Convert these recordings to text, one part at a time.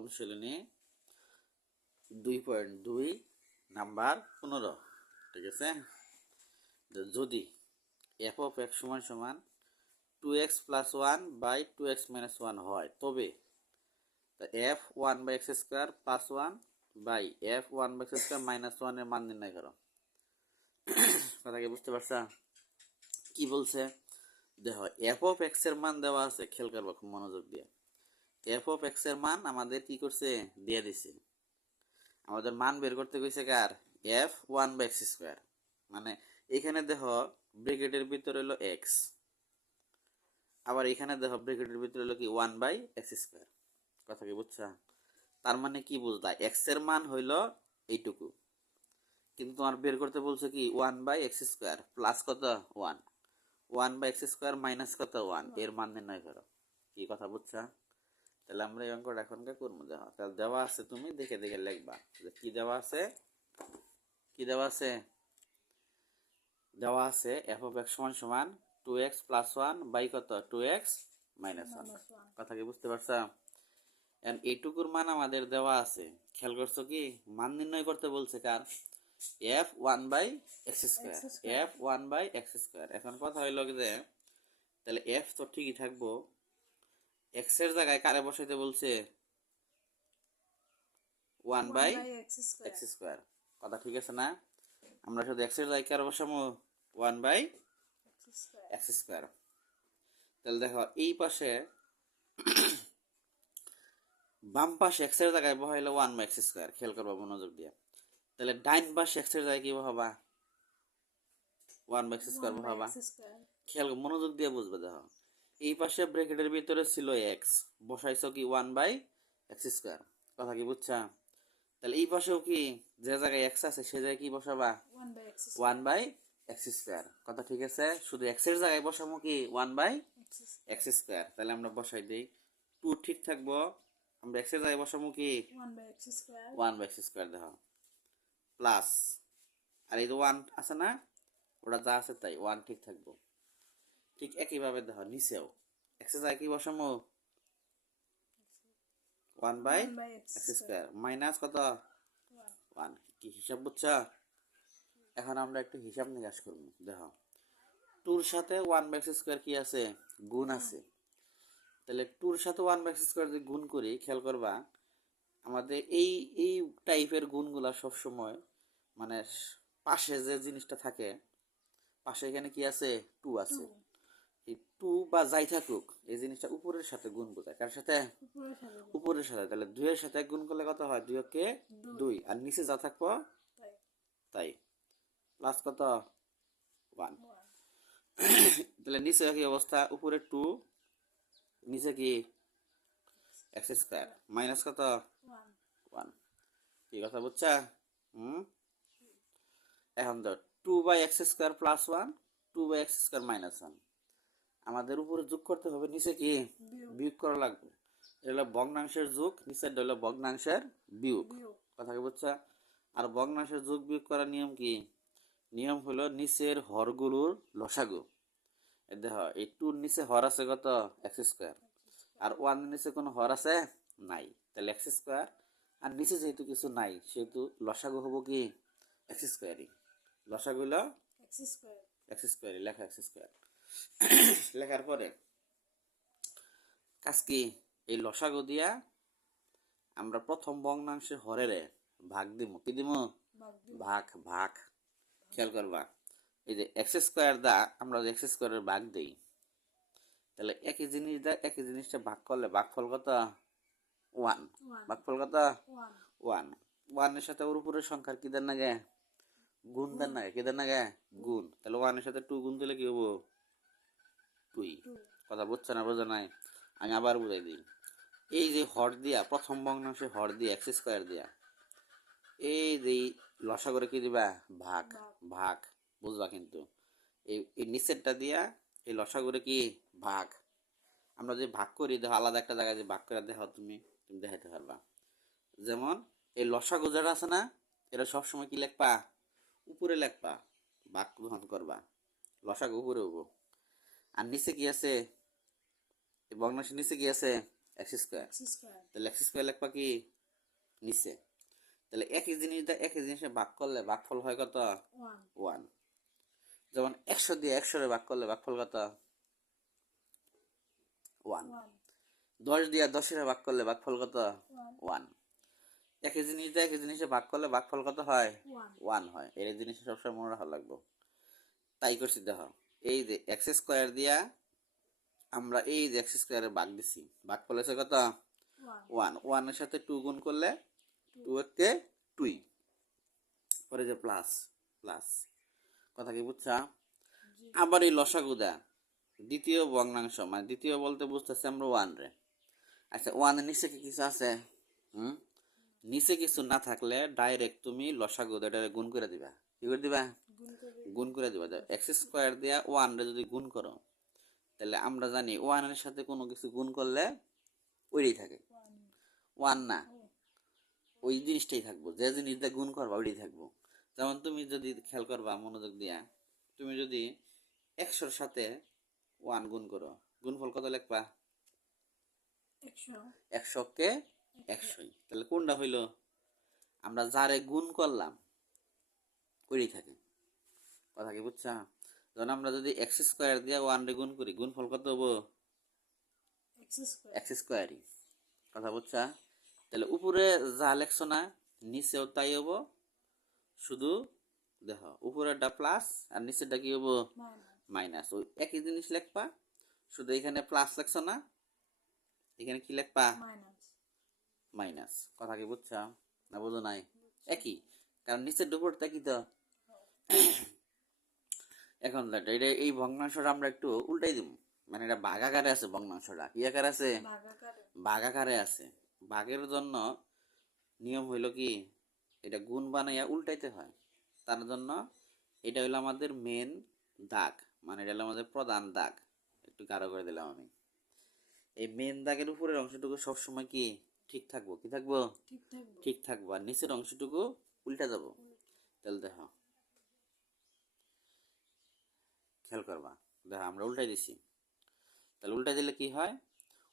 অনুশীলনী 2.2 নাম্বার 15। ঠিক আছে, যদি f of x সমান সমান 2x plus 1 by 2x minus 1 হয় তবে f 1 by x square plus 1 by f 1 by x square minus 1 এর মান নির্ণয় করো। কথা কি বুঝতে পারছা? কি বলছে দেখো, f of x এর মান দেওয়া আছে, খেয়াল করবা খুব মনোযোগ দিয়ে। f of x এর মান আমাদের কি করছে, দিয়ে দিছে। আমাদের মান বের করতে কইছে কার, f 1 by x square। মানে এখানে দেখো ব্র্যাকেটের ভিতরে হলো x, আবার এখানে দেখো ব্র্যাকেটের ভিতরে হলো কি 1 by x square। কথা কি বুঝছা? তার মানে কি বুঝলা, x এর মান হইলো এইটুকু, কিন্তু তোমার বের করতে বলছে কি 1 by x square প্লাস কত 1, 1 by x square মাইনাস কত 1, এর মান নির্ণয় করো। কি কথা বুঝছা? তাহলে আমরা এই অঙ্কটা এখনকার করবো। দেখো তাহলে দেওয়া আছে, তুমি দেখে দেখে লিখবা কি দেওয়া আছে। কি দেওয়া আছে? দেওয়া আছে f of x সমান সমান 2x plus 1 বাই কত 2x minus 1। কথা কি বুঝতে পারছা? এন্ড এইটুকুর মান আমাদের দেওয়া আছে, খেয়াল করছো কি? মান নির্ণয় করতে বলছে কার, f 1 by x square, f 1 by x square। এখন কথা হইলো যে তাহলে f তো ঠিকই থাকবো, x এর জায়গায় কারে বসাইতে বলছে 1 by x square। কথা ঠিক আছে না? আমরা শুধু x এর জায়গায় কারে বসাবো 1 by x square। তাহলে দেখো এই পাশে বাম পাশে x এর জায়গায় বসাইলে 1 by x square, খেয়াল করবা মনোযোগ দিয়ে। তাহলে ডাইন পাশে x এর জায়গায় কি বসাবা 1 by x square বসাবা। খেয়াল মনোযোগ দিয়ে বুঝবে। দেখো এই পাশে ব্র্যাকেটের ভিতরে ছিল x, বসাইছো কি 1 by x square। কথা কি বুঝছা? তাহলে এই পাশেও কি যে জায়গায় x আছে সে জায়গায় কি বসাবা 1 by x square। কথা ঠিক আছে? শুধু x এর জায়গায় বসাবো কি 1 by x square। তাহলে আমরা বসাই দেই, 2 ঠিক থাকবো, আমরা x এর জায়গায় বসাবো কি 1 by x square। দেখো প্লাস, আর এই যে 1 আছে না, ওটা যা আছে তাই 1 ঠিক থাকবো। ঠিক একইভাবে দেখো নিচেও x এর জায়গায় কি বসাবো 1 by x square মাইনাস কত 1। কি হিসাব বুঝছো? এখন আমরা একটু হিসাব নিকাশ করব। দেখো 2 এর সাথে 1 by x square কি আছে, গুণ আছে। তাহলে 2 এর সাথে 1 by x square যদি গুণ করি, খেয়াল করবা আমাদের এই এই টাইপের গুণগুলা সব সময় মানে পাশে যে জিনিসটা থাকে, পাশে এখানে কি আছে 2 আছে, এই 2 বা যাই থাকুক এই জিনিসটা উপরের সাথে গুণ বোঝায়। কার সাথে? উপরের সাথে। তাহলে 2 এর সাথে গুণ করলে কত হয়, 2 কে 2, আর নিচে যা থাকবো তাই, প্লাস কত 1। তাহলে নিচে কি অবস্থা, উপরে 2, নিচে কি x স্কয়ার মাইনাস কত 1। কি কথা বুঝছা? এখন তো 2 by x square plus 1, 2 by x square minus 1 আমাদের উপরে যোগ করতে হবে, নিচে কি বিয়োগ করা লাগবে। এটা হলো ভগ্নাংশের যোগ, নিচের হলো ভগ্নাংশের বিয়োগ। কথা কি বুঝছা? আর ভগ্নাংশের যোগ বিয়োগ করার নিয়ম কি? নিয়ম হলো নিচের হরগুলোর লসাগু। দেখো এই 2 এর নিচে হর আছে কত x স্কয়ার, আর 1 এর নিচে কোনো হর আছে নাই, তাহলে x স্কয়ার। আর নিচে যেহেতু কিছু নাই সেহেতু লসাগু হবো কি x স্কয়ারই। লসাগু হলো x স্কয়ারই, লেখা x স্কয়ার। লেখার পরে কাজ কি, এই লসাগু দিয়া আমরা প্রথম ভগ্নাংশের হরের ভাগ দিব। কি দিব? ভাগ। ভাগ খেয়াল করবা, এই যে x স্কয়ার দা আমরা যে x স্কয়ারের ভাগ দেই, তাহলে একই জিনিস দা একই জিনিসটা ভাগ করলে ভাগফল কত 1। ভাগফল কত 1। 1 এর সাথে ওর উপরের সংখ্যার কি দেন নাগে গুণ দেন নাগে, কি দেন নাগে গুণ। তাহলে 1 এর সাথে 2 গুণ দিলে কি হবো 2। কথা বুঝছো না বোঝো নাই? আমি আবার বুঝাই দিই। এই যে হর দিয়া প্রথম ভগ্নাংশে হর দিয়া x স্কয়ার দিয়া এই যে লসা করে কি দিবা ভাগ। ভাগ বুঝবা কিন্তু এই নিচেরটা দিয়া এই লসা করে কি ভাগ। আমরা যে ভাগ করি দেখো আলাদা একটা জায়গায় যে ভাগ করে দেখো তুমি দেখাতে পারবা। যেমন এই লসাগু যারা আছে না, এরা সবসময় কি লেখবা উপরে লেখবা, ভাগ গ্রহণ করবা, লসাগু উপরে হবো। আর নিচে কি আছে, এই ভগ্নাংশের নিচে কি আছে এক্স স্কোয়ার, এক্স স্কোয়ার তাহলে এক্স স্কোয়ার লিখবা কি নিচে। তাহলে একই জিনিসে ভাগ করলে ভাগফল হয় কত? 1। যেমন 100 দিয়ে 100 ভাগ করলে ভাগফল কত? 1। 10 দিয়ে 10 ভাগ করলে ভাগফল কত? 1। একই জিনিসে ভাগ করলে ভাগফল কত হয়? 1 হয়। এই জিনিসটা সবসময় মনে রাখা লাগবে। তাই করছি দেখো, এই যে এক্স স্কোয়ার দিয়া আমরা এই যে এক্স স্কোয়ারের ভাগ দিছি, ভাগফল হচ্ছে কত? 1। 1 এর সাথে 2 গুণ করলে 2 কে 2, পরে যে প্লাস প্লাস, কথা কি বুঝছা? আবার এই লসাগুদা দ্বিতীয় ভগ্নাংশ, মানে দ্বিতীয় বলতে বুঝতেছি আমরা 1 রে। আচ্ছা 1 এর নিচে কি কিছু আছে? নিচে কিছু না থাকলে ডাইরেক্ট তুমি লসাগুদা এটা গুণ করে দিবা। কি করে দিবা? গুণ করে দিবা। এক্স স্কোয়ার দিয়া 1 রে যদি গুণ করো, তাহলে আমরা জানি 1 এর সাথে কোনো কিছু গুণ করলে ওইটাই থাকে, 1 না, ওই জিনিসটাই থাকবো, যে জিনিসটা গুণ করবা ওইটাই থাকবো। যেমন তুমি যদি খেয়াল করবা মনোযোগ দিয়া, তুমি যদি 100-র সাথে 1 গুণ করো, গুণফল কত লিখবা? 100 কে 100। তাহলে কোনটা হইল? আমরা যারে গুণ করলাম ওইটাই থাকে। কথা কি বুঝছা? যখন আমরা যদি এক্স স্কোয়ার দিয়ে 1 রে গুণ করি, গুণফল কত হবো? এক্স স্কোয়ারই। কথা বুঝছা? তাহলে উপরে যা লেখছো না, নিচেও তাই হবো। শুধু দেখো উপরেরটা প্লাস আর নিচেরটা কি হবো? মাইনাস। ওই একই জিনিস লিখবা, শুধু এখানে প্লাস লেখছো না, এখানে কি লিখবা? মাইনাস। কথা কি বুঝছা না বুঝো নাই? একই, কারণ নিচের উপরটা কি তো। এখন এটা এই ভগ্নাংশটা আমরা একটু উল্টাই দিব, মানে এটা ভাগাকারে আছে, ভগ্নাংশটা কি আকারে আছে? ভাগাকারে আছে। ভাগের জন্য নিয়ম হইল কি, এটা গুণ বানাইয়া উল্টাইতে হয়। তার জন্য এটা হলো আমাদের মেন দাগ, মানে এটা হলো আমাদের প্রধান দাগ। একটু গাঢ় করে দিলাম আমি। এই মেন দাগের উপরের অংশটুকু সবসময় কি ঠিক থাকবো? কি থাকবো? ঠিক থাকবো। আর নিচের অংশটুকু উল্টা যাবো। তাহলে দেখো, খেয়াল করবা, দেখো আমরা উল্টাই দিছি। তাহলে উল্টাই দিলে কি হয়?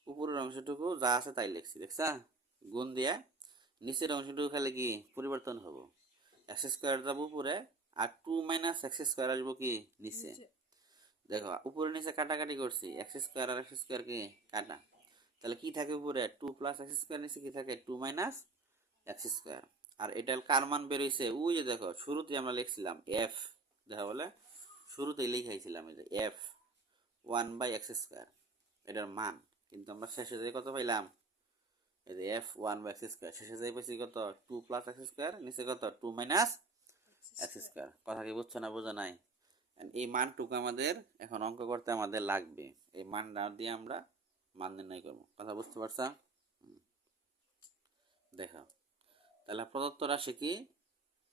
উপরের অংশটুকু যা আছে তাই লিখছি, দেখছা? গুণ দিয়া নিচের অংশটুকু খালি কি পরিবর্তন হবো। এক্স স্কোয়ার যাবো উপরে, আর 2 মাইনাস এক্স স্কোয়ার আসবো কি নিচে। দেখো উপরে নিচে কাটাকাটি করছি, এক্স স্কোয়ার আর এক্স স্কোয়ার কি কাটা, তাহলে কি থাকে উপরে? 2 প্লাস এক্স স্কোয়ার, নিচে কি থাকে? 2 মাইনাস এক্স স্কোয়ার। আর এটা কার মান বেরোইছে? ওই যে দেখো শুরুতে আমরা লিখছিলাম এফ, দেখো বলে শুরুতেই লিখাইছিলাম এই যে এফ 1/x স্কোয়ার, এটার মান। কিন্তু আমরা শেষে যে কত পাইলাম? এই যে এফ 1/x স্কোয়ার, শেষে যাই পাইছি কত? 2 প্লাস এক্স স্কোয়ার, নিচে কত? 2 মাইনাস এক্স স্কোয়ার। কথা কি বুঝছো না বোঝা নাই? এই মানটুকু আমাদের এখন অঙ্ক করতে আমাদের লাগবে। এই মানটা দিয়ে আমরা মান নির্ণয় করবো। কথা বুঝতে পারছো? দেখো তাহলে প্রদত্ত রাশি কি?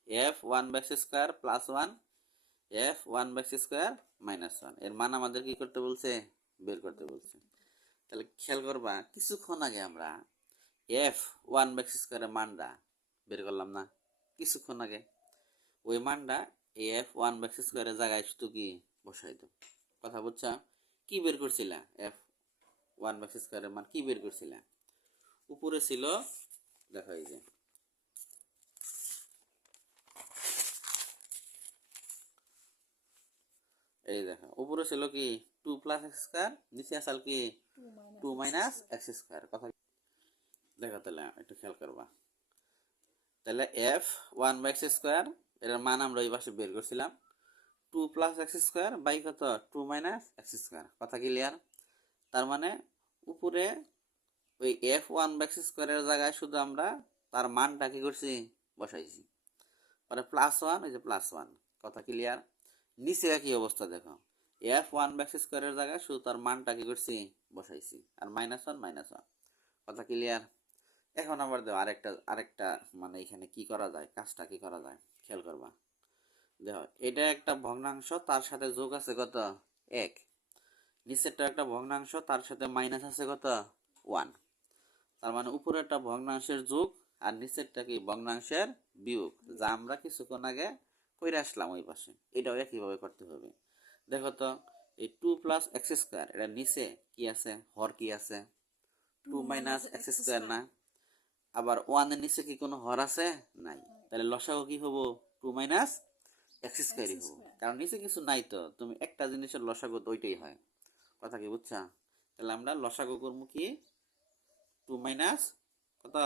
F 1/x square plus 1, F 1/x square minus 1, এর মান আমাদের কি করতে বলছে? বের করতে বলছে। তাহলে খেয়াল করবা, কিছুক্ষণ আগে আমরা এফ 1/x স্কোয়ারের মানটা বের করলাম না কিছুক্ষণ আগে? ওই মানটা এফ 1/x স্কোয়ারের জায়গায় শুধু কি বসাই দাও। কথা বুঝছা? কি বের করছিলা? এফ 1/x স্কোয়ারের মান কি বের করছিলা? উপরে ছিল, দেখো এই যে এই দেখো উপরে ছিল কি 2 প্লাস এক্স স্কোয়ার, নিচে আসল কি 2 মাইনাস এক্স স্কোয়ার। কথা দেখো তাহলে একটু খেয়াল করবা। তাহলে এফ 1/x স্কোয়ার এটার মান আমরা এই পাশে বের করছিলাম 2 প্লাস এক্স স্কোয়ার বাই কত? 2 মাইনাস এক্স স্কোয়ার। কথা ক্লিয়ার? তার মানে উপরে ওই এফ 1/x স্কোয়ারের জায়গায় শুধু আমরা তার মানটা কি করছি? বসাইছি। পরে প্লাস 1, ওই যে প্লাস 1। কথা ক্লিয়ার? নিচে একই অবস্থা দেখো, এফ 1/x স্কোয়ারের জায়গায় শুধু তার মানটা কি করছি? বসাইছি। আর -1 -1। কথা ক্লিয়ার? এখন আবার দেখো আরেকটা মানে এখানে কি করা যায়, কাজটা কি করা যায় খেয়াল করবা। দেখো এটা একটা ভগ্নাংশ, তার সাথে যোগ আছে কত? 1। নিচেরটা একটা ভগ্নাংশ, তার সাথে মাইনাস আছে কত? 1। তার মানে উপরে একটা ভগ্নাংশের যোগ আর নিচেরটা কি? ভগ্নাংশের বিয়োগ, যা আমরা কিছুক্ষণ আগে করে আসলাম ওই পাশে। এটাও একইভাবে করতে হবে। দেখো তো এই 2 প্লাস এক্স স্কোয়ার, এটা নিচে কি আছে? হর কি আছে? টু মাইনাস এক্স স্কোয়ার না? আবার ওয়ানের নিচে কি কোনো হর আছে? নাই। তাহলে লসাগু কি হবো? টু মাইনাস এক্স স্কোয়ারই হবো, কারণ নিচে কিছু নাই তো, তুমি একটা জিনিসের লসাগু তো ওইটাই হয়। কথা কি বুঝছা? তাহলে আমরা লসাগু করবো কি? টু মাইনাস কত?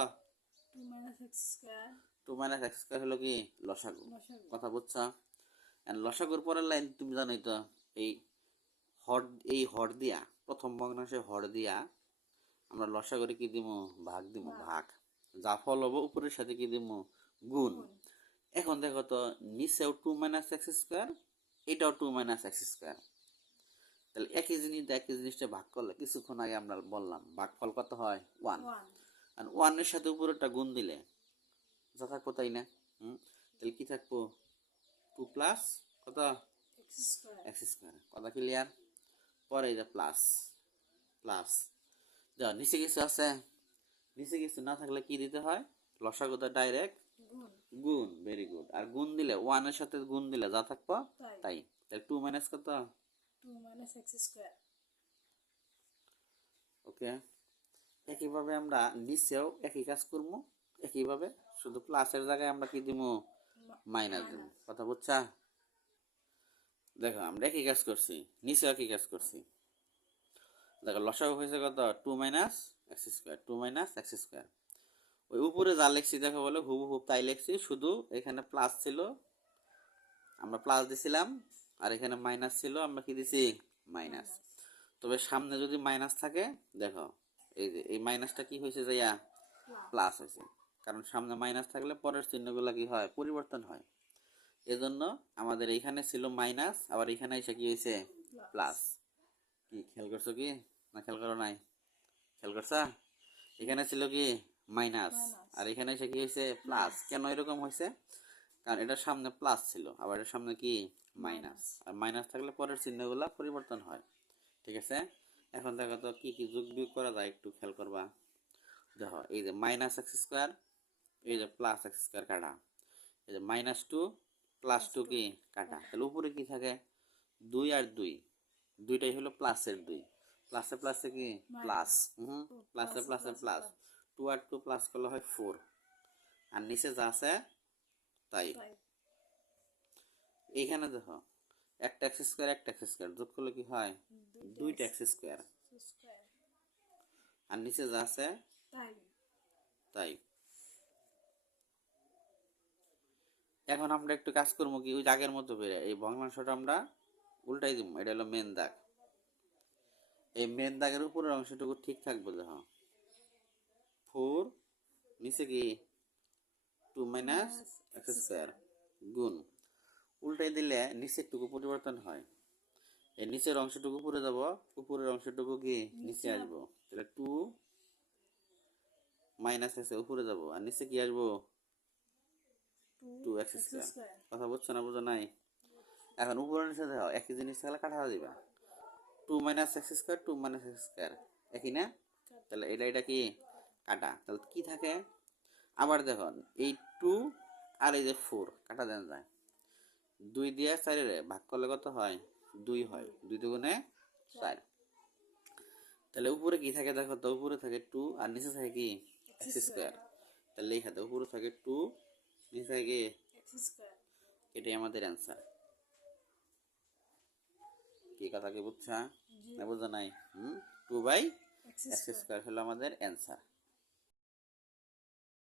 টু মাইনাস এক্স স্কোয়ার হলো কি লসাগু। কথা বুঝছা? লসাগুর পরের লাইন তুমি জানোই তো, এই হর, এই হর দিয়া প্রথম ভগ্নাংশে হর দিয়া আমরা লসাগুরে কি দিব? ভাগ দিব, ভাগ। যা ফল হবো উপরের সাথে কি দিব? গুণ। এখন দেখো তো, নিচেও টু মাইনাস এক্স স্কোয়ার, এটাও টু মাইনাস এক্স স্কোয়ার। তাহলে একই জিনিস একই জিনিসটা ভাগ করলে, কিছুক্ষণ আগে আমরা বললাম ভাগফল কত হয়? ওয়ান। আর ওয়ানের সাথে উপরেরটা গুণ দিলে যা থাকবো, তাই না? তাহলে কি থাকবো? টু প্লাস কত? X square. কথা ক্লিয়ার? পরে এটা প্লাস প্লাস, যাও নিচে কিছু আছে? নিচে কিছু না থাকলে কি দিতে হয়? লসাগুটা ডাইরেক্ট গুণ। Very good. আর গুণ দিলে, ওয়ানের সাথে গুণ দিলে যা থাকবো তাই। তাহলে টু মাইনাস কত? ওকে। একইভাবে আমরা নিচেও একই কাজ করবো, একইভাবে, শুধু প্লাসের জায়গায় আমরা কি দিব? মাইনাস দিব। কথা বুঝছা? দেখো আমরা একই কাজ করছি, নিচেও একই কাজ করছি। দেখো লসাগু হয়েছে কত? Two minus x square, two minus x square. ওই উপরে যা লিখছি দেখো, বলে হুবহু তাই লিখছি, শুধু এখানে প্লাস ছিল আমরা প্লাস দিছিলাম, আর এখানে মাইনাস ছিল আমরা কি দিছি? মাইনাস। তবে সামনে যদি মাইনাস থাকে, দেখো এই যে এই মাইনাসটা কি হয়েছে? যাইয়া প্লাস হয়েছে, কারণ সামনে মাইনাস থাকলে পরের চিহ্নগুলো কি হয়? পরিবর্তন হয়। এজন্য আমাদের এইখানে ছিল মাইনাস, আবার এখানে এসে কি হয়েছে? প্লাস। কি খেয়াল করছো কি? না খেয়াল করো নাই? খেয়াল করছা? এখানে ছিল কি? মাইনাস, আর এখানে এসে কি হয়েছে? প্লাস। কেন এরকম হয়েছে? কারণ এটার সামনে প্লাস ছিল, আবার এটার সামনে কি? মাইনাস। আর মাইনাস থাকলে পরের চিহ্নগুলো পরিবর্তন হয়। ঠিক আছে? এখন দেখো তো কি কি যোগ বিয়োগ করা যায়, একটু খেয়াল করবা। দেখো এই যে মাইনাস এক্স স্কোয়ার, এই যে প্লাস এক্স স্কোয়ার কাটা, এই যে মাইনাস টু প্লাস টু কি কাটা, তাহলে উপরে কি থাকে? দুই আর দুই, দুইটাই হলো প্লাসের দুই। প্লাসে প্লাসে কি? প্লাস। প্লাসে প্লাসে প্লাস। টু আর টু প্লাস করলে হয় ফোর। আর নিচে যা আছে তাই। এইখানে দেখো একটা এক্স স্কোয়ার একটা এক্স স্কোয়ার যোগ করলে কি হয়? দুইটা এক্স স্কোয়ার। আর নিচে যা আছে তাই। এখন আমরা একটু কাজ করবো কি, ওই দাগের মতো বেড়ে এই ভগ্নাংশটা আমরা উল্টাই দিব। এটা হলো মেন দাগ। এই মেন দাগের উপরের অংশটুকু ঠিক থাকবে। দেখো ফোর, নিচে কি? টু মাইনাস এক্স স্কোয়ার গুণ। উল্টাই দিলে নিচের টুকু পরিবর্তন হয়, এই নিচের অংশটুকু উপরে যাব, উপরের অংশটুকু কি নিচে আসবো। তাহলে টু মাইনাস এক্স উপরে যাব, আর নিচে কি আসবো? Two x square. কথা বুঝছো না? বুঝো নাই? এখন উপরের নিচে দেখো একই জিনিস থাকলে কাটা দিবা। Two minus x square, two minus x square একই না? তাহলে এটা কি কাটা, তাহলে কি থাকে? আবার দেখো এই টু আর এই যে ফোর কাটা দেন যায়, দুই দিয়ে চারের ভাগ করলে কত হয়? দুই হয়। দুই দুগুণে চার। তাহলে উপরে কি থাকে? দেখো তো উপরে থাকে টু আর নিচে থাকে কি? X square. তাহলে এই খাতে উপরে থাকে টু, নিচে থাকে কি? এটাই আমাদের অ্যান্সার। কি কথা কি বুঝছা না বুঝো নাই? টু বাই এক্স স্কোয়ার হলো আমাদের অ্যান্সার।